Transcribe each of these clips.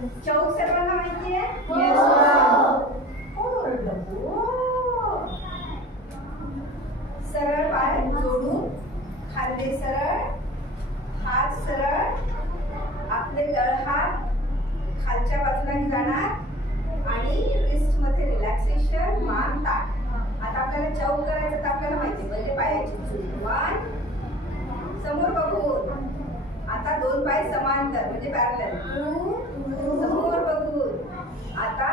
चौक सर्वांना माहिती आहे? सरळ पाय जोडून, खांदे सरळ, हात सरळ, आपले तळहात खालच्या बाजूला जाणार आणि रिस्ट मध्ये रिलॅक्सेशन, मान ताठ. आता आपल्याला चौक करायचं तर आपल्याला माहिती म्हणजे पायाची चूक. वन, समोर बघून. आता दोन पाय समांतर म्हणजे पॅरलल. टू, समोर बघून. आता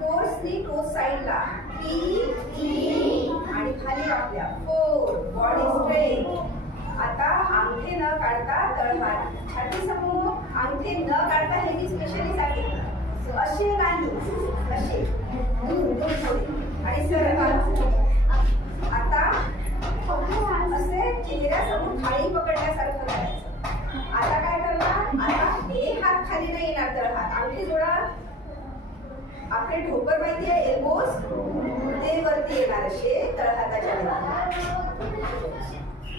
फोर्सनी टोस साइडला. थ्री आणि खाली आपल्या. Four, body straight. आता अंगठे न काढता तळहात, छाती समोर. अंगठे न काढता हे मी स्पेशली सांगितलं. असे नाही, असे आणि सरळ. आता असे चेहऱ्यासमोर थाळी पकडल्यासारखं करायचं. आता काय करणार? आता हे हात खाली नाही येणार, तळहात. अंगठी जोडा. आपले ढोपर माहिती आहे, एल्बोज ते वरती येणार असे तळहाताच्या वरती.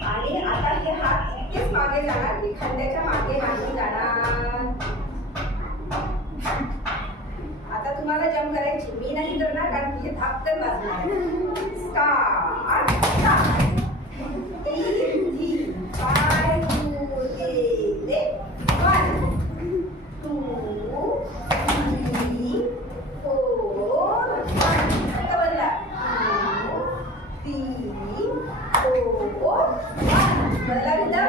आणि आता हे हात इतकेच मागे जाणार की खांद्याच्या मागे नाही जाणार. आता तुम्हाला जंप करायची, मी नाही करणार कारण हे धापकन वाजणार. स्टार्ट. पाय गेले. 1 2 3 4 आता बदला. 2 3 4 1 बदला.